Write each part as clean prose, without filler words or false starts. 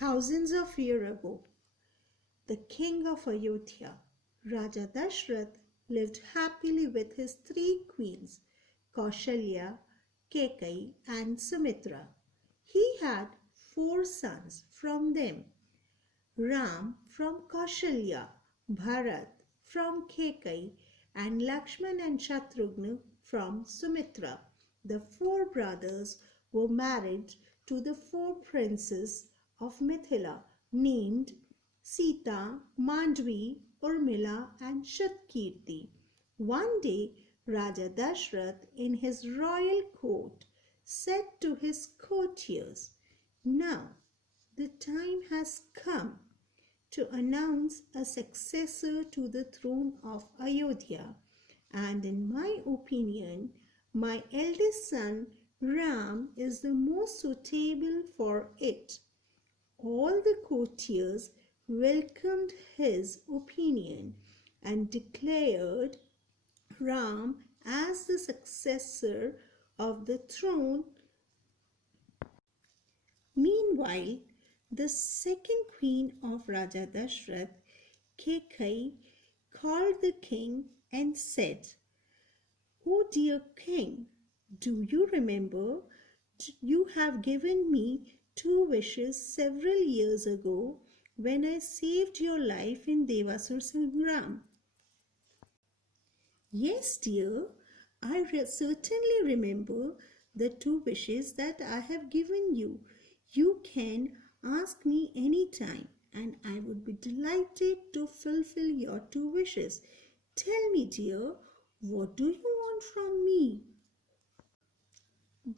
Thousands of years ago, the king of Ayodhya, Raja Dashrath, lived happily with his three queens, Kaushalya, Kekai, and Sumitra. He had four sons from them: Ram from Kaushalya, Bharat from Kekai, and Lakshman and Shatrugna from Sumitra. The four brothers were married to the four princes of Mithila, named Sita, Mandvi, Urmila, and Shatkirti. One day, Raja Dashrath in his royal court said to his courtiers, "Now the time has come to announce a successor to the throne of Ayodhya, and in my opinion, my eldest son Ram is the most suitable for it." All the courtiers welcomed his opinion and declared Ram as the successor of the throne. Meanwhile, the second queen of Raja Dashrath, Kekai, called the king and said, "O dear king, do you remember you have given me two wishes several years ago when I saved your life in Devasur Sangram?" "Yes, dear, I certainly remember the two wishes that I have given you. You can ask me any time, and I would be delighted to fulfill your two wishes. Tell me, dear, what do you want from me?"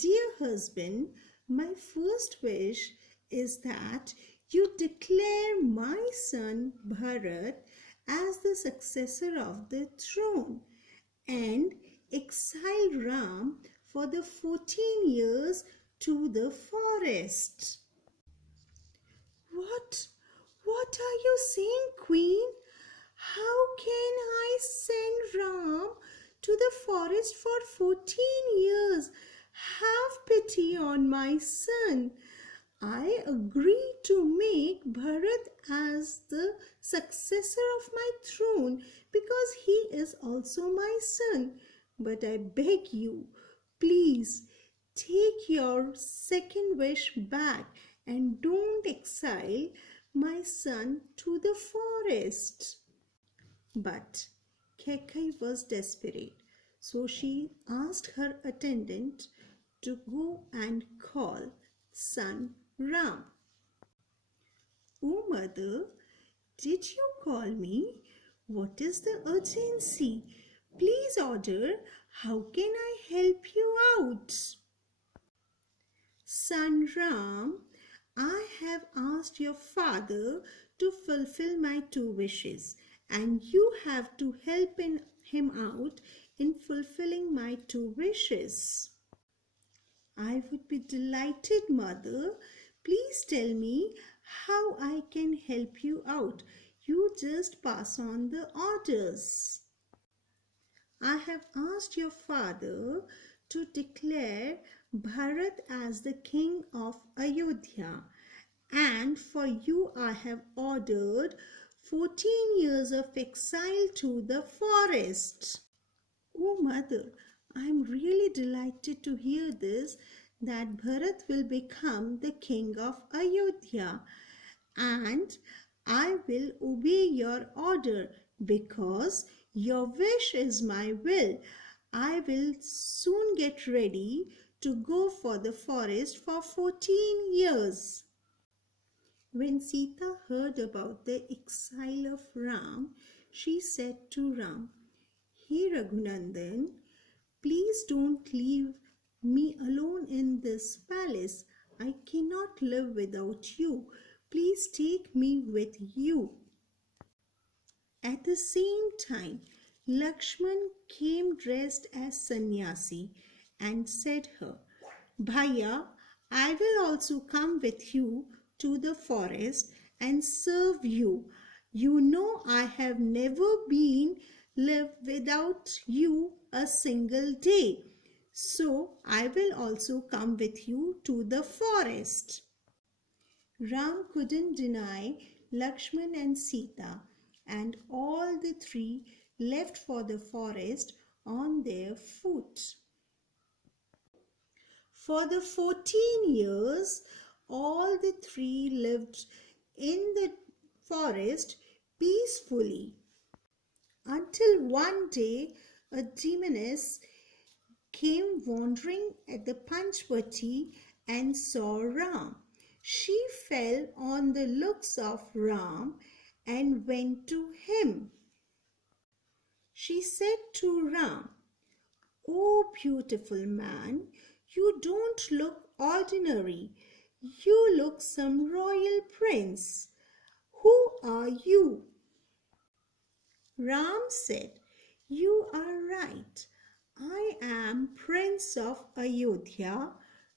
"Dear husband, my first wish is that you declare my son Bharat as the successor of the throne and exile Ram for the 14 years to the forest." What are you saying, Queen? How can I send Ram to the forest for 14 years? Have pity on my son. I agree to make Bharat as the successor of my throne because he is also my son. But I beg you, please take your second wish back and don't exile my son to the forest. But Kekai was desperate, so she asked her attendant to go and call son Ram. "Oh, mother, did you call me? What is the urgency? Please order. How can I help you out?" "Son Ram, I have asked your father to fulfill my two wishes, and you have to help him out in fulfilling my two wishes." "I would be delighted, mother. Please tell me how I can help you out. You just pass on the orders." "I have asked your father to declare Bharat as the king of Ayodhya, and for you I have ordered 14 years of exile to the forest." "Oh, mother, I am really delighted to hear this, that Bharat will become the king of Ayodhya, and I will obey your order because your wish is my will. I will soon get ready to go for the forest for 14 years. When Sita heard about the exile of Ram, she said to Ram, "Hey Raghunandan, please don't leave me alone in this palace. I cannot live without you. Please take me with you." At the same time, Lakshman came dressed as sannyasi and said her, "Bhaiya, I will also come with you to the forest and serve you. You know I have never been lived without you a single day. So I will also come with you to the forest." Ram couldn't deny Lakshman and Sita, and all the three left for the forest on their foot. For the 14 years, all the three lived in the forest peacefully until one day a demoness came wandering at the Panchvati and saw Ram. She fell on the looks of Ram and went to him. She said to Ram, "Oh beautiful man, you don't look ordinary. You look some royal prince. Who are you?" Ram said, "You are right. I am Prince of Ayodhya,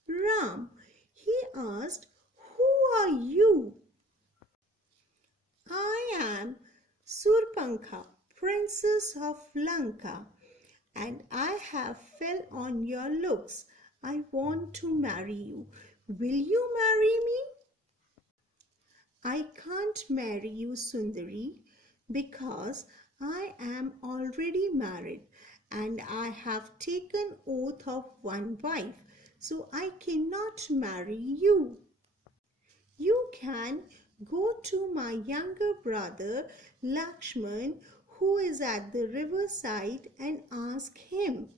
Ram." He asked, "Who are you?" "I am Surpankha, Princess of Lanka, and I have fell on your looks. I want to marry you. Will you marry me?" "I can't marry you, Sundari, because I am already married and I have taken oath of one wife, so I cannot marry you. You can go to my younger brother Lakshman, who is at the riverside, and ask him."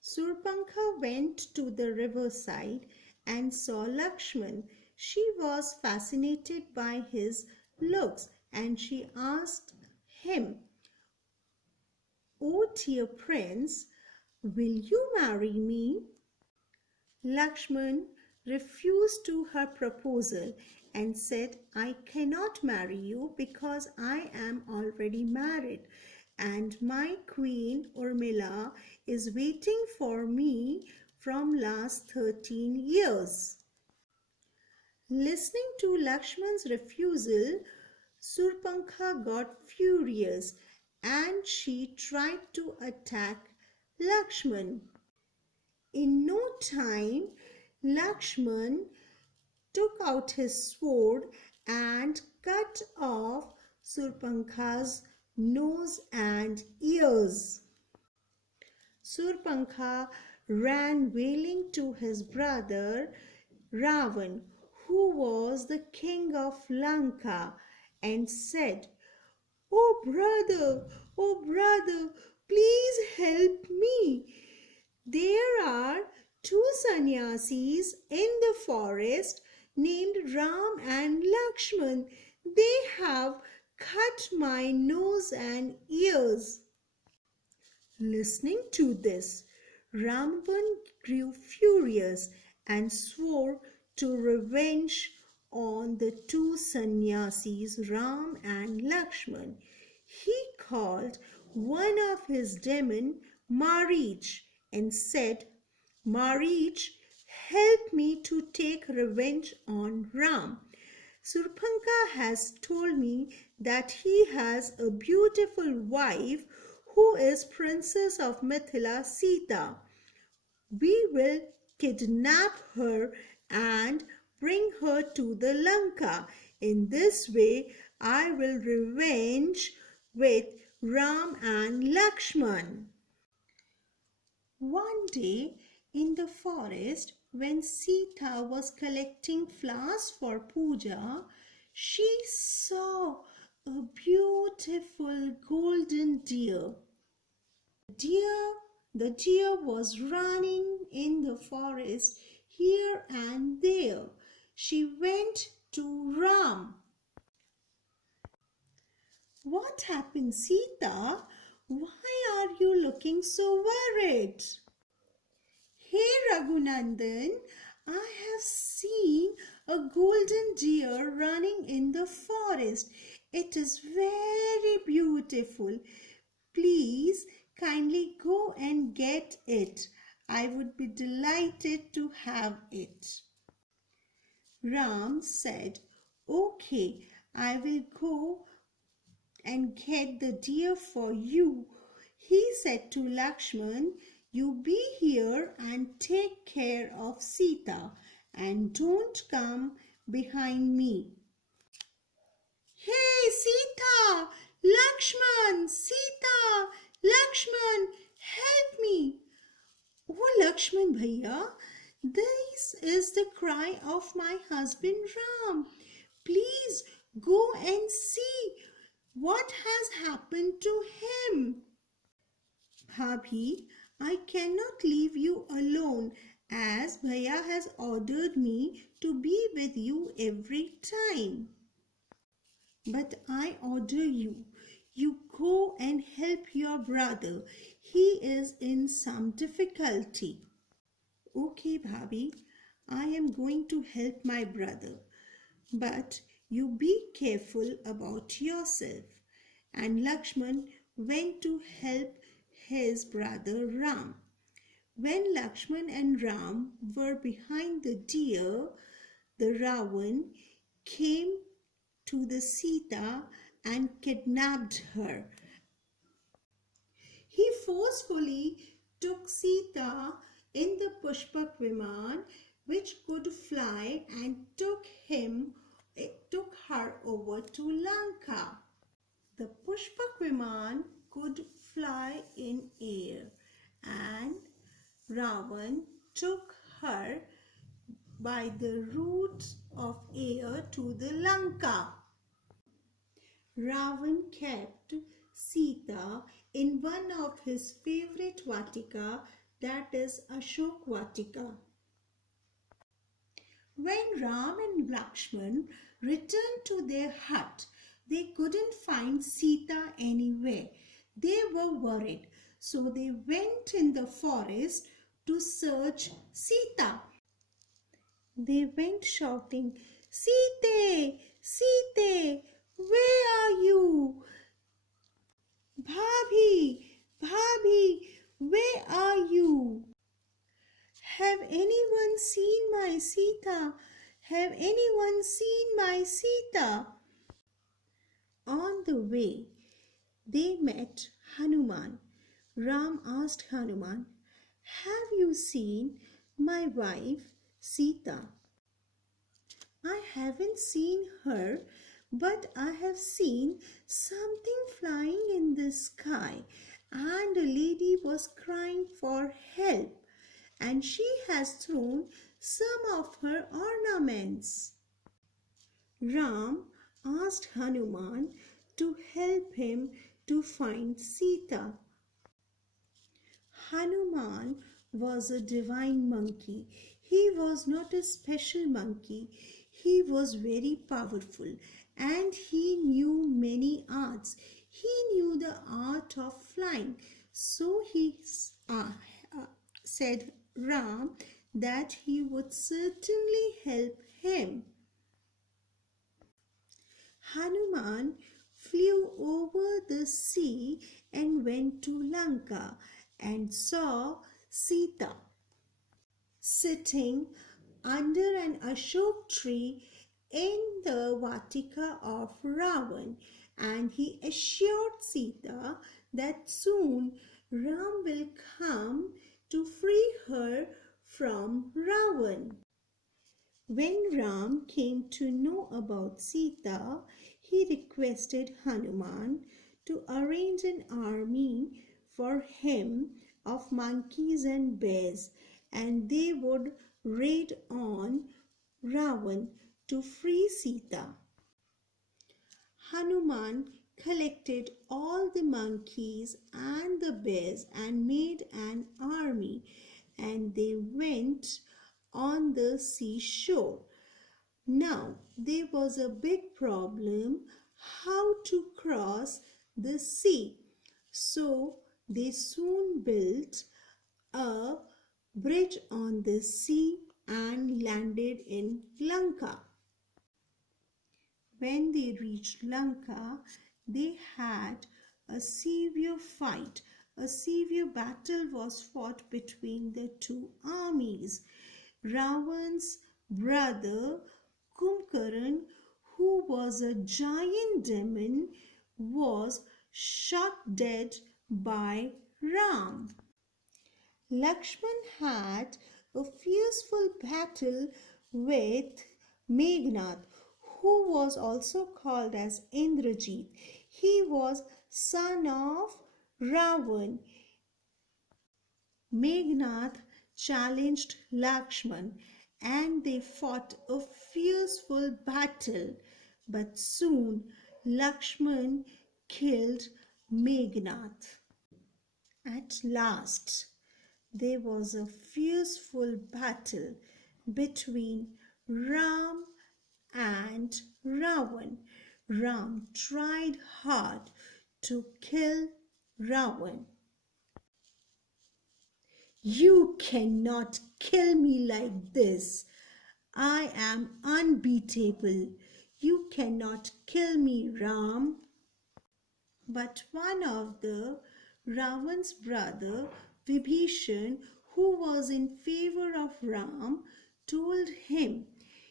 Surpankha went to the riverside and saw Lakshman. She was fascinated by his looks and she asked him, "Oh dear prince, will you marry me?" Lakshman refused to her proposal and said, "I cannot marry you because I am already married and my queen Urmila is waiting for me from last 13 years. Listening to Lakshman's refusal, Surpankha got furious and she tried to attack Lakshman. In no time, Lakshman took out his sword and cut off Surpankha's nose and ears. Surpankha ran wailing to his brother Ravana, who was the king of Lanka, and said, oh brother, please help me. There are two sannyasis in the forest named Ram and Lakshman. They have cut my nose and ears." Listening to this, Ramayan grew furious and swore to revenge on the two sannyasis, Ram and Lakshman. He called one of his demons Marich and said, "Marich, help me to take revenge on Ram. Surpankha has told me that he has a beautiful wife who is Princess of Mithila, Sita. We will kidnap her and bring her to the Lanka. In this way, I will revenge with Ram and Lakshman." One day in the forest, when Sita was collecting flowers for puja, she saw a beautiful golden deer. The deer was running in the forest here and there. She went to Ram. "What happened, Sita? Why are you looking so worried?" "Hey Raghunandan, I have seen a golden deer running in the forest. It is very beautiful. Please kindly go and get it. I would be delighted to have it." Ram said, "Okay, I will go and get the deer for you." He said to Lakshman, "You be here and take care of Sita and don't come behind me. Hey Sita! Lakshman! Sita! Lakshman! Help me! Oh Lakshman Bhaiya, this is the cry of my husband Ram. Please go and see what has happened to him. Bhabhi, I cannot leave you alone as Bhaiya has ordered me to be with you every time. But I order you, you go and help your brother. He is in some difficulty. Okay, Bhabhi, I am going to help my brother. But you be careful about yourself. And Lakshman went to help his brother Ram. When Lakshman and Ram were behind the deer, the Ravan came to the Sita and kidnapped her. He forcefully took Sita in the Pushpak Viman, which could fly, and took her over to Lanka. The Pushpak Viman could fly in air, and Ravan took her by the route of air to the Lanka. Ravan kept Sita in one of his favorite Vatika, that is Ashok Vatika. When Ram and Lakshman returned to their hut, they couldn't find Sita anywhere. They were worried, so they went in the forest to search Sita. They went shouting, "Sita! Sita! Where are you? Bhabhi! Bhabhi! Where are you? Have anyone seen my Sita? Have anyone seen my Sita?" On the way, they met Hanuman. Ram asked Hanuman, "Have you seen my wife Sita?" "I haven't seen her, but I have seen something flying in the sky, and a lady was crying for help, and she has thrown some of her ornaments." Ram asked Hanuman to help him to find Sita. Hanuman was a divine monkey. He was not a special monkey. He was very powerful, and he knew many arts. He knew the art of flying. So he said Ram that he would certainly help him. Hanuman flew over the sea and went to Lanka and saw Sita sitting under an Ashok tree in the Vatika of Ravan, and he assured Sita that soon Ram will come to free her from Ravan. When Ram came to know about Sita, he requested Hanuman to arrange an army for him of monkeys and bears, and they would raid on Ravan to free Sita. Hanuman collected all the monkeys and the bears and made an army, and they went on the seashore. Now there was a big problem how to cross the sea. So they soon built a bridge on the sea and landed in Lanka. When they reached Lanka, they had a severe fight. A severe battle was fought between the two armies. Ravan's brother Kumbhakarna, who was a giant demon, was shot dead by Ram. Lakshman had a fierceful battle with Meghnad, who was also called as Indrajit. He was son of Ravan. Meghnad challenged Lakshman and they fought a fierceful battle. But soon Lakshman killed Meghnad. At last, there was a fearful battle between Ram and Ravan. Ram tried hard to kill Ravan. You cannot kill me like this. I am unbeatable. You cannot kill me, Ram. But one of the Ravan's brother, Vibhishan, who was in favor of Ram, told him,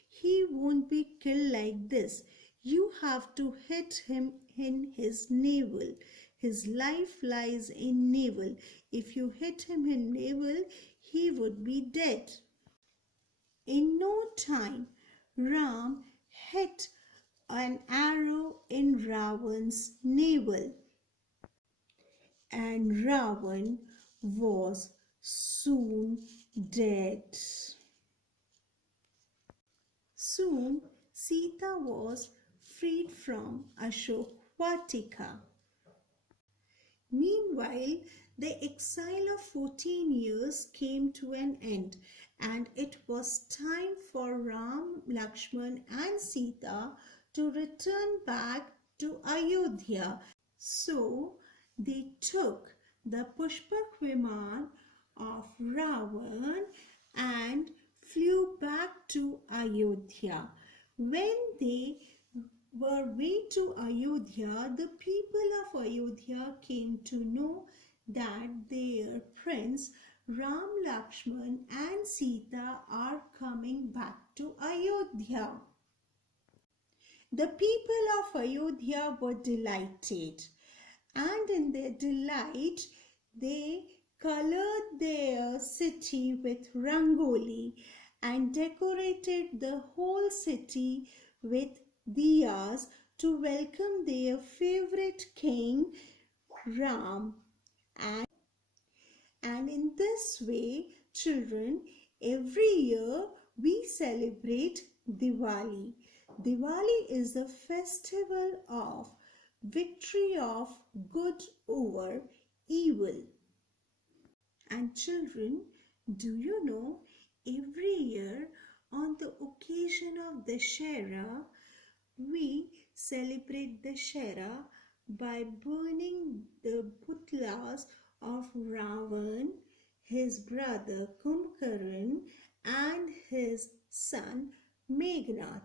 he won't be killed like this. You have to hit him in his navel. His life lies in navel. If you hit him in navel, he would be dead. In no time, Ram hit an arrow in Ravan's navel, and Ravan was soon dead. Soon Sita was freed from Ashokvatika. Meanwhile, the exile of 14 years came to an end, and it was time for Ram, Lakshman and Sita to return back to Ayodhya. So they took the Pushpak Viman of Ravan and flew back to Ayodhya. When they were way to Ayodhya, the people of Ayodhya came to know that their prince Ram, Lakshman and Sita are coming back to Ayodhya. The people of Ayodhya were delighted, and in their delight they colored their city with rangoli and decorated the whole city with diyas to welcome their favorite king Ram. And in this way, children, every year we celebrate Diwali. Diwali is the festival of victory of good over evil. And children, do you know, every year on the occasion of Dussehra, we celebrate Dussehra by burning the putlas of Ravan, his brother Kumbhakarna and his son Meghnad.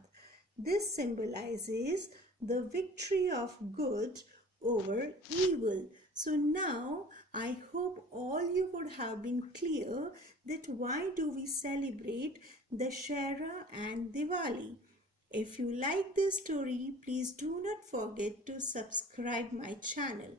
This symbolizes the victory of good over evil. So now I hope all you would have been clear that why do we celebrate Dussehra and Diwali. If you like this story, please do not forget to subscribe my channel.